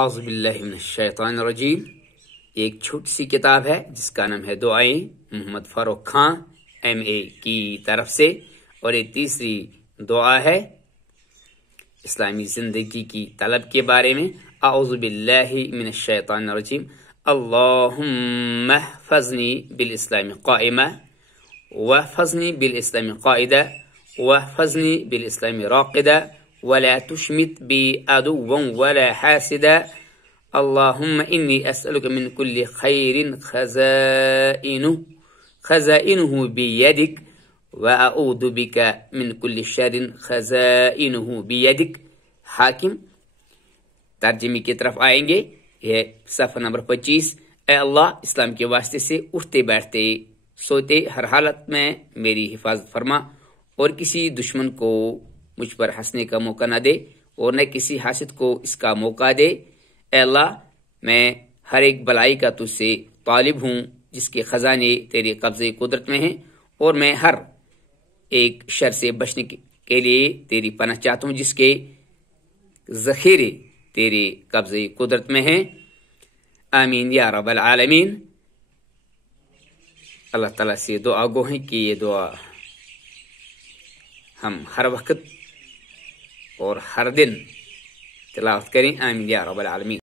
اعوذ باللہ من الشیطان الرجیم ایک چھوٹی سی کتاب ہے جس کا نام ہے دعائیں محمد فاروق خان MA کی طرف سے، اور یہ تیسری دعا ہے اسلامی زندگی کی طلب کے بارے میں۔ اعوذ باللہ من الشیطان الرجیم اللہم احفظنی بالاسلام قائمہ واحفظنی بالاسلام قائدہ واحفظنی بالاسلام راقدہ ولا تشمت بی عدوا ولا حاسدا اللهم إني أسألك من كل خير خزائنه بيدك وأعوذ بك من كل شر خزائنه بيدك۔ حاکم ترجمے کی طرف آئیں گے، یہ صفحہ نمبر 25۔ اے اللہ، اسلام کے واسطے سے اٹھتے بیٹھتے سوتے ہر حالت میں میری حفاظت فرما، اور کسی دشمن کو مجھ پر ہنسنے کا موقع نہ دے، اور نہ کسی حاسد کو اس کا موقع دے۔ اے اللہ، میں ہر ایک بلائی کا تجھ سے طالب ہوں جس کے خزانے تیرے قبضے قدرت میں ہیں، اور میں ہر ایک شر سے بچنے کے لیے تیری پناہ چاہتا ہوں جس کے ذخیرے تیرے قبضے قدرت میں ہیں۔ آمین یا رب العالمین۔ اللہ تعالیٰ سے دعا گو ہیں کہ یہ دعا ہم ہر وقت اور ہر دن تلاوت کریں۔ آمین یا رب العالمین۔